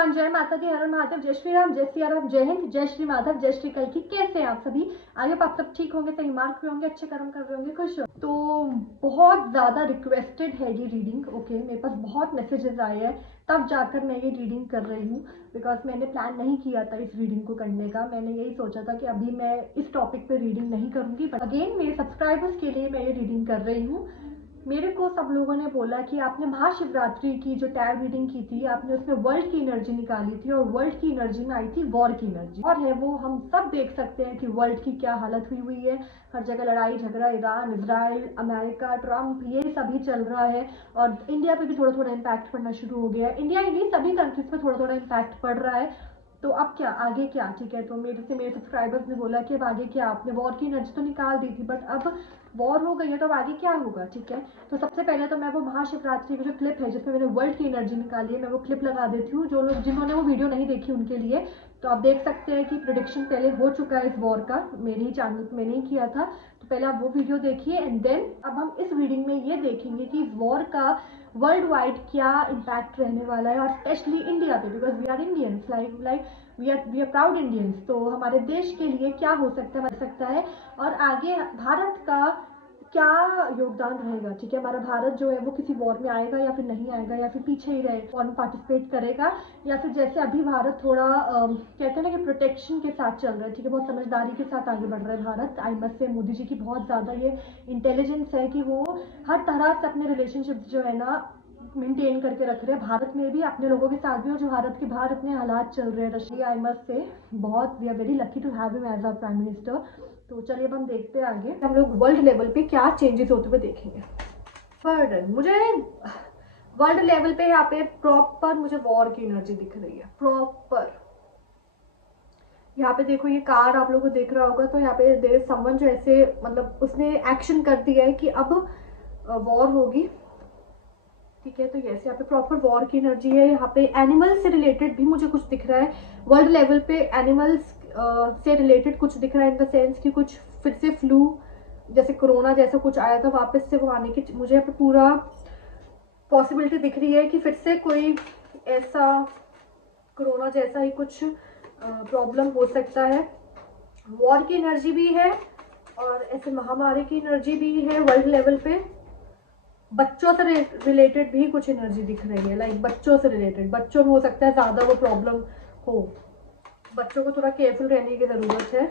Everyone, जय माता दी, हर हर महादेव, जय श्री राम, जय सिया राम, जय हिंद, जय श्री माधव, जय श्री कल्कि। कैसे हैं आप सभी? आगे आप सब ठीक होंगे, सही मार्क पे होंगे, अच्छे कर्म कर रहे होंगे, खुश हो। तो बहुत ज्यादा रिक्वेस्टेड है ये रीडिंग। ओके, मेरे पास बहुत मैसेजेस आए हैं, तब जाकर मैं ये रीडिंग कर रही हूँ। बिकॉज मैंने प्लान नहीं किया था इस रीडिंग को करने का। मैंने यही सोचा था कि अभी मैं इस टॉपिक पे रीडिंग नहीं करूंगी, बट अगेन मेरे सब्सक्राइबर्स के लिए मैं ये रीडिंग कर रही हूँ। मेरे को सब लोगों ने बोला कि आपने महाशिवरात्रि की जो टैरो रीडिंग की थी, आपने उसमें वर्ल्ड की एनर्जी निकाली थी और वर्ल्ड की एनर्जी में आई थी वॉर की एनर्जी। और है वो हम सब देख सकते हैं कि वर्ल्ड की क्या हालत हुई है। हर जगह लड़ाई झगड़ा, ईरान, इजराइल, अमेरिका, ट्रम्प, ये सभी चल रहा है। और इंडिया पे भी थोड़ा थोड़ा इम्पैक्ट पड़ना शुरू हो गया है। इंडिया ही नहीं, सभी कंट्रीज पे थोड़ा थोड़ा इम्पैक्ट पड़ रहा है। तो अब क्या, आगे क्या? ठीक है, तो मेरे सब्सक्राइबर्स ने बोला कि अब आगे क्या? आपने वॉर की एनर्जी तो निकाल दी थी, बट अब वॉर हो गई है तो अब आगे क्या होगा? ठीक है, तो सबसे पहले तो मैं वो महाशिवरात्रि की जो क्लिप है जिसमें मैंने वर्ल्ड की एनर्जी निकाली है, मैं वो क्लिप लगा देती हूँ। जो लोग जिन्होंने वो वीडियो नहीं देखी उनके लिए, तो आप देख सकते हैं कि प्रोडिक्शन पहले हो चुका है इस वॉर का, मेरे ही चैनल पे मैंने ही किया था। तो पहले आप वो वीडियो देखिए एंड देन अब हम इस रीडिंग में ये देखेंगे कि इस वॉर का वर्ल्ड वाइड क्या इम्पैक्ट रहने वाला है, और स्पेशली इंडिया पे, because we are Indians, like we are proud Indians. तो हमारे देश के लिए क्या हो सकता है और आगे भारत का क्या योगदान रहेगा। ठीक है, हमारा भारत जो है वो किसी वॉर में आएगा या फिर नहीं आएगा, या फिर पीछे ही रहे, वॉर में पार्टिसिपेट करेगा, या फिर जैसे अभी भारत थोड़ा कहते हैं ना कि प्रोटेक्शन के साथ चल रहा है। ठीक है, बहुत समझदारी के साथ आगे बढ़ रहा है भारत। आई मस्ट से मोदी जी की बहुत ज़्यादा ये इंटेलिजेंस है कि वो हर तरह से अपने रिलेशनशिप जो है ना मेंटेन करके रख रहे हैं, भारत में भी, अपने लोगों के साथ भी, और जो भारत के बाहर इतने हालात चल रहे हैं रशिया, आई मस्ट से बहुत we are very lucky to have him as our prime minister. तो चलिए अब हम देखते हैं आगे हम लोग वर्ल्ड लेवल पे क्या चेंजेस होते हुए देखेंगे। बर्डन, मुझे वर्ल्ड लेवल पे यहाँ पे प्रॉपर मुझे वॉर की एनर्जी दिख रही है, प्रॉपर। यहाँ पे देखो, ये कार आप लोगों को देख रहा होगा, तो यहाँ पे देयर इज समवन जो ऐसे मतलब उसने एक्शन कर दिया है कि अब वॉर होगी। ठीक है, तो यस, यहाँ पे प्रॉपर वॉर की एनर्जी है। यहाँ पे एनिमल्स से रिलेटेड भी मुझे कुछ दिख रहा है, वर्ल्ड लेवल पे एनिमल्स से रिलेटेड कुछ दिख रहा है, इन द सेंस कि कुछ फिर से फ्लू जैसे कोरोना जैसा कुछ आया था, वापस से वो आने की मुझे यहाँ पे पूरा पॉसिबिलिटी दिख रही है कि फिर से कोई ऐसा कोरोना जैसा ही कुछ प्रॉब्लम हो सकता है। वॉर की एनर्जी भी है और ऐसे महामारी की एनर्जी भी है वर्ल्ड लेवल पे। बच्चों से रिलेटेड भी कुछ एनर्जी दिख रही है, लाइक बच्चों से रिलेटेड, बच्चों में हो सकता है ज्यादा वो प्रॉब्लम हो, बच्चों को थोड़ा केयरफुल रहने की जरूरत है।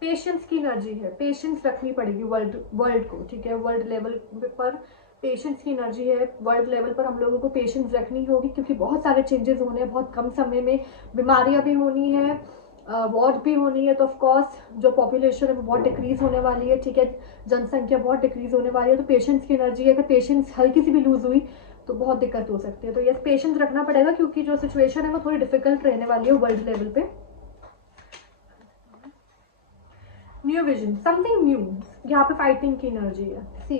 पेशेंस की एनर्जी है, पेशेंस रखनी पड़ेगी वर्ल्ड को। ठीक है, वर्ल्ड लेवल पर पेशेंस की एनर्जी है। वर्ल्ड लेवल पर हम लोगों को पेशेंस रखनी होगी, क्योंकि बहुत सारे चेंजेस होने हैं बहुत कम समय में। बीमारियां भी होनी है, वॉर भी होनी है, तो ऑफकोर्स जो पॉपुलेशन है वो बहुत डिक्रीज होने वाली है। ठीक है, जनसंख्या बहुत डिक्रीज होने वाली है, तो पेशेंस की एनर्जी है। अगर पेशेंस हल्की सी भी लूज हुई तो बहुत दिक्कत हो सकती है। तो यस, पेशेंस रखना पड़ेगा, क्योंकि जो सिचुएशन है वो थोड़ी डिफिकल्ट रहने वाली है वर्ल्ड लेवल पे। New vision, something new. यहाँ पे फाइटिंग की एनर्जी है, सी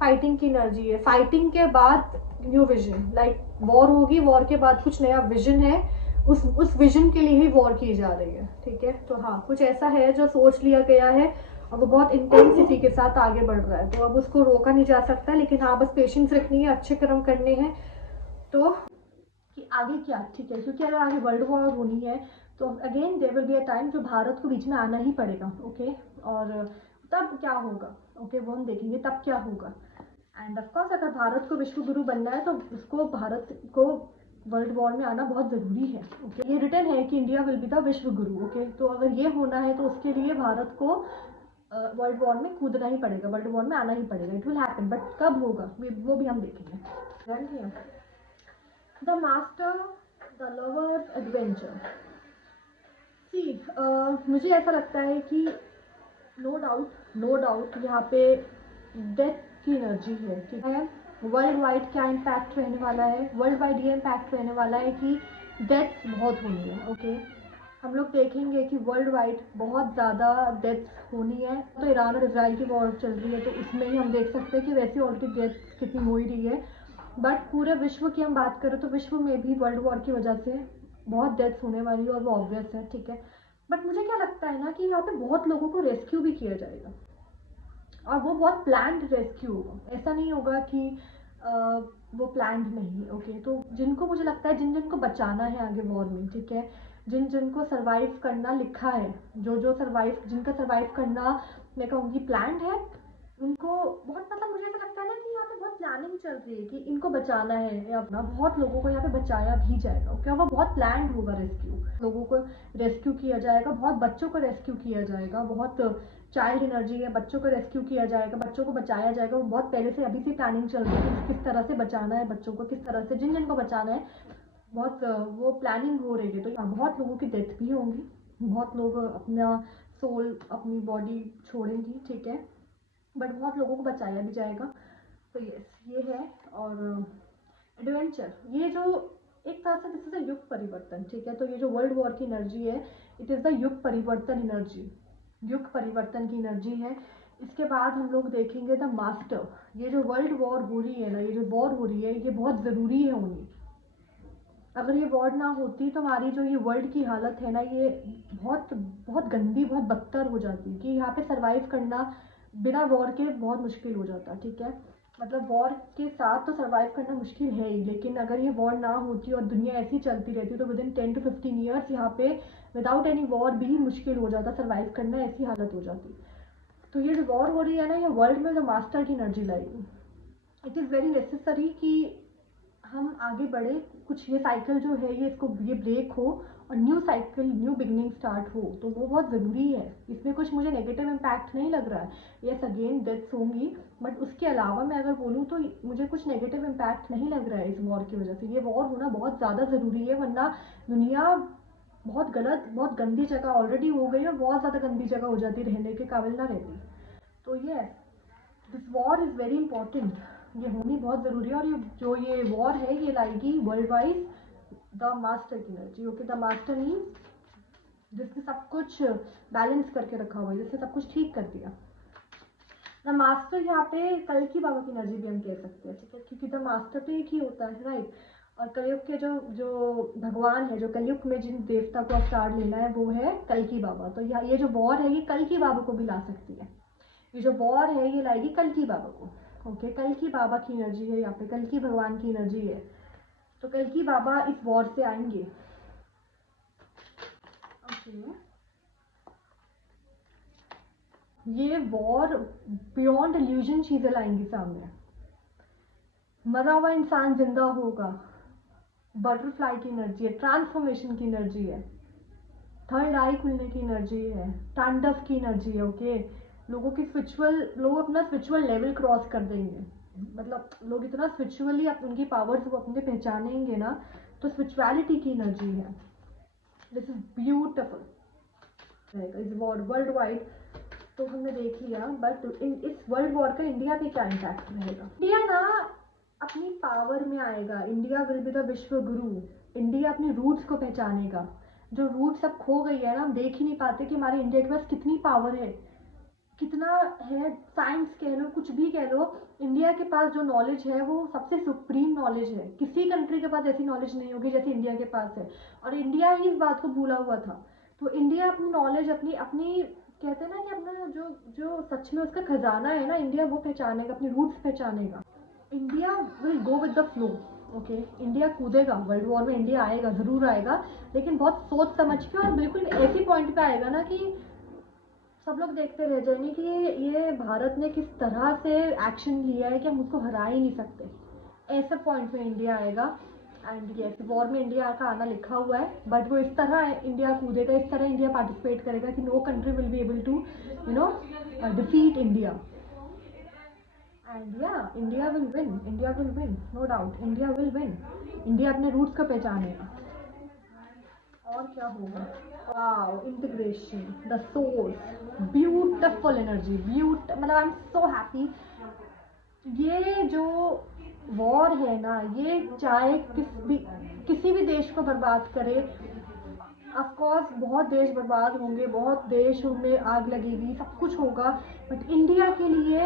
फाइटिंग की एनर्जी है। फाइटिंग के बाद न्यू विजन, लाइक वॉर होगी, वॉर के बाद कुछ नया विजन है, उस विजन के लिए ही वॉर की जा रही है। ठीक है, तो हाँ, कुछ ऐसा है जो सोच लिया गया है और वो बहुत इंटेंसिटी के साथ आगे बढ़ रहा है, तो अब उसको रोका नहीं जा सकता। लेकिन हाँ, बस पेशेंस रखनी है, अच्छे कर्म करने हैं। तो कि आगे क्या? ठीक है, क्योंकि अगर आगे वर्ल्ड वॉर होनी है तो again there will be a time जो भारत को बीच में आना ही पड़ेगा। ओके, और तब क्या होगा? ओके, वो हम देखेंगे तब क्या होगा। एंड ऑफकोर्स अगर भारत को विश्व गुरु बनना है तो उसको, भारत को वर्ल्ड वॉर में आना बहुत ज़रूरी है। ओके, ये रिटर्न है कि इंडिया विल बी द विश्व गुरु। ओके, तो अगर ये होना है तो उसके लिए भारत को वर्ल्ड वॉर में कूदना ही पड़ेगा, वर्ल्ड वॉर में आना ही पड़ेगा। इट विल हैपन, बट कब होगा वो भी हम देखेंगे। The master, the lovers adventure. See, मुझे ऐसा लगता है कि नो डाउट यहाँ पे डेथ की एनर्जी है। ठीक है, वर्ल्ड वाइड क्या इम्पैक्ट रहने वाला है? वर्ल्ड वाइड ये इम्पैक्ट रहने वाला है कि डेथ्स बहुत होनी है। ओके, हम लोग देखेंगे कि वर्ल्ड वाइड बहुत ज़्यादा डेथ्स होनी है। तो ईरान और इजराइल की वॉर चल रही है, तो उसमें ही हम देख सकते हैं कि वैसे ऑलरेडी डेथ कितनी हो ही रही है। बट पूरे विश्व की हम बात करें तो विश्व में भी वर्ल्ड वॉर की वजह से बहुत डेथ्स होने वाली है, और वो ऑब्वियस है। ठीक है, बट मुझे क्या लगता है ना कि यहाँ पे बहुत लोगों को रेस्क्यू भी किया जाएगा, और वो बहुत प्लान्ड रेस्क्यू होगा। ऐसा नहीं होगा कि वो प्लान्ड नहीं है। ओके, तो जिनको मुझे लगता है जिन जिनको बचाना है आगे वॉर में, ठीक है, जिन जिनको सरवाइव करना लिखा है, जो जो सरवाइव जिनका सरवाइव करना मैं कहूँगी प्लान्ड है, उनको बहुत, मतलब मुझे ऐसा लगता है ना कि यहाँ पे बहुत प्लानिंग चल रही है कि इनको बचाना है, या अपना बहुत लोगों को यहाँ पे बचाया भी जाएगा। क्या वो बहुत प्लान्ड होगा, रेस्क्यू लोगों को रेस्क्यू किया जाएगा, बहुत बच्चों को रेस्क्यू किया जाएगा, बहुत चाइल्ड एनर्जी है, बच्चों को रेस्क्यू किया जाएगा, बच्चों को बचाया जाएगा। वो बहुत पहले से अभी से प्लानिंग चल रही है कि किस तरह से बचाना है बच्चों को, किस तरह से जिन जिनको बचाना है, बहुत वो प्लानिंग हो रही है। तो यहाँ बहुत लोगों की डेथ भी होंगी, बहुत लोग अपना सोल, अपनी बॉडी छोड़ेंगी, ठीक है, बट बहुत लोगों को बचाया भी जाएगा। तो यस, ये है। और एडवेंचर, ये जो एक तरह से दिस इज अ युग परिवर्तन, ठीक है, तो ये जो वर्ल्ड वॉर की एनर्जी है, इट इज़ द युग परिवर्तन एनर्जी, युग परिवर्तन की एनर्जी है। इसके बाद हम लोग देखेंगे द मास्टर। ये जो वर्ल्ड वॉर हो रही है ना, ये जो वॉर हो रही है, ये बहुत ज़रूरी है होनी। अगर ये वॉर ना होती तो हमारी जो ये वर्ल्ड की हालत है ना, ये बहुत बहुत गंदी, बहुत बदतर हो जाती, कि यहाँ पे सरवाइव करना बिना वॉर के बहुत मुश्किल हो जाता, ठीक है। मतलब वॉर के साथ तो सरवाइव करना मुश्किल है ही, लेकिन अगर ये वॉर ना होती और दुनिया ऐसी चलती रहती तो विद इन 10 to 15 ईयर्स यहाँ पे विदाउट एनी वॉर भी मुश्किल हो जाता सर्वाइव करना, ऐसी हालत हो जाती। तो ये जो वॉर हो रही है ना, ये वर्ल्ड में जो मास्टर की एनर्जी लाएगी। इट इज़ वेरी नेसेसरी कि हम आगे बढ़े, कुछ ये साइकिल जो है ये ब्रेक हो और new cycle, new beginning start हो, तो वो बहुत ज़रूरी है। इसमें कुछ मुझे नेगेटिव इम्पैक्ट नहीं लग रहा है। यस, अगेन डेथ्स होंगी, बट उसके अलावा मैं अगर बोलूँ तो मुझे कुछ नेगेटिव इम्पैक्ट नहीं लग रहा है इस वॉर की वजह से। ये वॉर होना बहुत ज़्यादा ज़रूरी है, वरना दुनिया बहुत गलत, बहुत गंदी जगह ऑलरेडी हो गई और बहुत ज़्यादा गंदी जगह हो जाती, रहने के काबिल ना रहती। तो ये this war is very important, ये होनी बहुत ज़रूरी है। और ये वॉर है, ये लाएगी वर्ल्ड वाइज द मास्टर की energy. Okay, the master means जिसने सब कुछ बैलेंस करके रखा हुआ है, जिसने सब कुछ ठीक कर दिया। द मास्टर यहाँ पे कल्कि बाबा की एनर्जी भी हम कह सकते हैं, ठीक है, क्योंकि द मास्टर तो एक ही होता है, राइट। और कलयुग के जो जो भगवान है, जो कलयुग में जिन देवता को अवतार लेना है, वो है कल्कि बाबा। तो ये जो वॉर है, ये कल्कि बाबा को भी ला सकती है। ये जो वॉर है, ये लाएगी कल्कि बाबा को। ओके, कल्कि बाबा की एनर्जी है यहाँ पे, कल्कि भगवान की एनर्जी है, तो कल्कि बाबा इस वॉर से आएंगे। ओके, ये वॉर बियॉन्ड इल्यूजन चीजें लाएंगी सामने। मरा हुआ इंसान जिंदा होगा, बटरफ्लाई की एनर्जी है, ट्रांसफॉर्मेशन की एनर्जी है, थर्ड आई खुलने की एनर्जी है, तांडव की एनर्जी है। ओके, लोग अपना स्पिरिचुअल लेवल क्रॉस कर देंगे, मतलब लोग इतना स्पिरिचुअली उनकी पावर्स वो अपने पहचानेंगे ना, तो स्पिरिचुअलिटी की एनर्जी है। दिस इज ब्यूटिफुल रहेगा इस वॉर वर्ल्ड वाइड। तो हमने देख लिया, बट इस वर्ल्ड वॉर का इंडिया पे क्या इम्पैक्ट रहेगा। इंडिया ना अपनी पावर में आएगा, इंडिया विल बी द विश्व गुरु। इंडिया अपनी रूट्स को पहचानेगा, जो रूट्स अब खो गई है ना, हम देख ही नहीं पाते कि हमारे इंडिया के पास कितनी पावर है, कितना है, साइंस कह लो, कुछ भी कह लो, इंडिया के पास जो नॉलेज है वो सबसे सुप्रीम नॉलेज है। किसी कंट्री के पास ऐसी नॉलेज नहीं होगी जैसे इंडिया के पास है, और इंडिया ही इस बात को भूला हुआ था। तो इंडिया अपनी नॉलेज, अपनी अपनी कहते हैं ना कि अपना जो जो सच में उसका खजाना है ना, इंडिया वो पहचानेगा, अपनी रूट्स पहचानेगा। India will go with the flow. Okay, India कूदेगा वर्ल्ड वॉर में, इंडिया आएगा, ज़रूर आएगा, लेकिन बहुत सोच समझ के, और बिल्कुल ऐसी पॉइंट पे आएगा ना कि सब लोग देखते रह जाएंगे कि ये भारत ने किस तरह से एक्शन लिया है कि हम उसको हरा ही नहीं सकते। ऐसे पॉइंट में इंडिया आएगा। एंड यस, वॉर में इंडिया का आना लिखा हुआ है, बट वो इस तरह इंडिया कूदेगा, इस तरह इंडिया पार्टिसिपेट करेगा कि no country will be able to defeat India. And yeah, India will win, India will win, no doubt, India will win. India अपने रूट्स को पहचानेगा। और क्या होगा, wow, integration, the source, beautiful energy, मतलब I am so happy. ये जो war है ना, ये चाहे किसी भी देश को बर्बाद करे, ऑफ कोर्स बहुत देश बर्बाद होंगे, बहुत देशों में आग लगेगी, सब कुछ होगा, बट इंडिया के लिए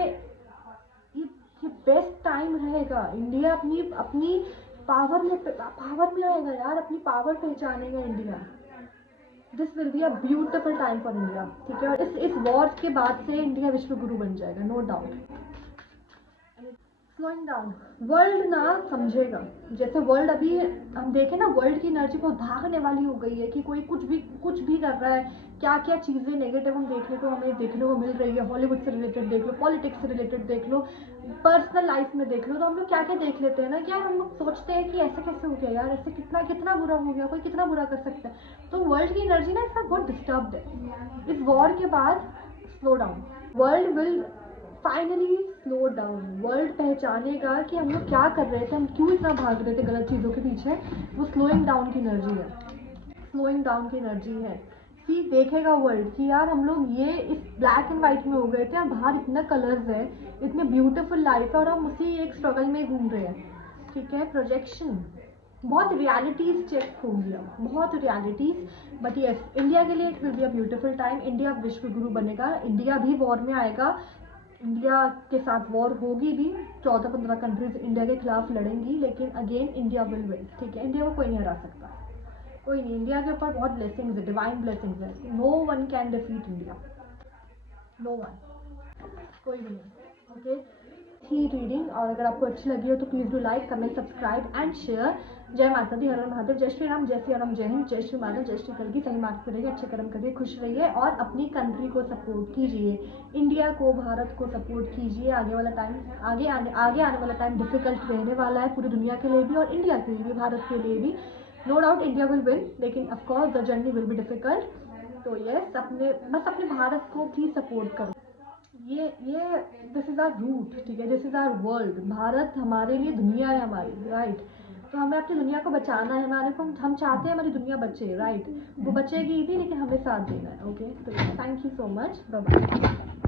ये बेस्ट टाइम रहेगा। इंडिया अपनी अपनी पावर में आएगा यार, अपनी पावर पहचानेगा India. This will be a beautiful time for India, ठीक है। और इस वॉर के बाद से इंडिया विश्व गुरु बन जाएगा, no doubt. Slowing down, world ना समझेगा। जैसे वर्ल्ड अभी हम देखें ना, वर्ल्ड की एनर्जी बहुत भागने वाली हो गई है कि कोई कुछ भी कर रहा है। क्या क्या चीज़ें नेगेटिव हमें देखने को मिल रही है। हॉलीवुड से रिलेटेड देख लो, पॉलिटिक्स से रिलेटेड देख लो, पर्सनल लाइफ में देख लो, तो हम लोग क्या क्या देख लेते हैं ना कि यार हम लोग सोचते हैं कि ऐसे कैसे हो गया यार, ऐसे कितना बुरा हो गया, कोई कितना बुरा कर सकता है। तो वर्ल्ड की एनर्जी ना इसका बहुत डिस्टर्ब्ड है। इस वॉर के बाद slow down, world will finally slow down. World पहचानेगा कि हम लोग क्या कर रहे थे, हम क्यों इतना भाग रहे थे गलत चीज़ों के पीछे। वो स्लोइंग डाउन की एनर्जी है, स्लोइंग डाउन की एनर्जी है। कि देखेगा वर्ल्ड कि यार हम लोग ये इस ब्लैक एंड वाइट में हो गए थे, बाहर इतने कलर्स है, इतने ब्यूटीफुल लाइफ है, और हम उसी एक स्ट्रगल में घूम रहे हैं। ठीक है, प्रोजेक्शन, बहुत रियलिटीज चेक होंगी अब, बहुत रियलिटीज। बट यस, इंडिया के लिए it will be a beautiful time. India विश्व गुरु बनेगा, इंडिया भी वॉर में आएगा, इंडिया के साथ वॉर होगी भी। 14-15 कंट्रीज इंडिया के खिलाफ लड़ेंगी, लेकिन अगेन इंडिया विल विन। ठीक है, इंडिया को कोई नहीं हरा सकता, कोई नहीं। इंडिया के ऊपर बहुत ब्लेसिंग्स है, डिवाइन ब्लेसिंग्स है। No one can defeat India, no one, कोई भी नहीं। ओके, ही रीडिंग, और अगर आपको अच्छी लगी हो तो please do like, comment, subscribe and share. जय माता दी, हर हर महादेव, जय श्री राम, जय सिया राम, जय हिंद, जय श्री माधव, जय श्री कल की। सही मार्ग पे रहिए, अच्छे कर्म करिए, खुश रहिए, और अपनी कंट्री को सपोर्ट कीजिए, इंडिया को, भारत को सपोर्ट कीजिए। आगे वाला टाइम, आगे आने वाला टाइम डिफिकल्ट रहने वाला है, पूरी दुनिया के लिए भी और इंडिया के लिए भी, भारत के लिए भी। No doubt India will win, लेकिन of course the journey will be difficult. तो यस, बस अपने भारत को भी सपोर्ट करो। ये दिस इज़ आवर रूट, ठीक है, this is our world. Bharat हमारे लिए दुनिया है हमारी, राइट। तो हमें अपनी दुनिया को बचाना है, हम चाहते हैं हमारी दुनिया बचे, राइट। वो बचेगी भी, लेकिन हमें साथ देना है। ओके, तो thank you so much, bye bye.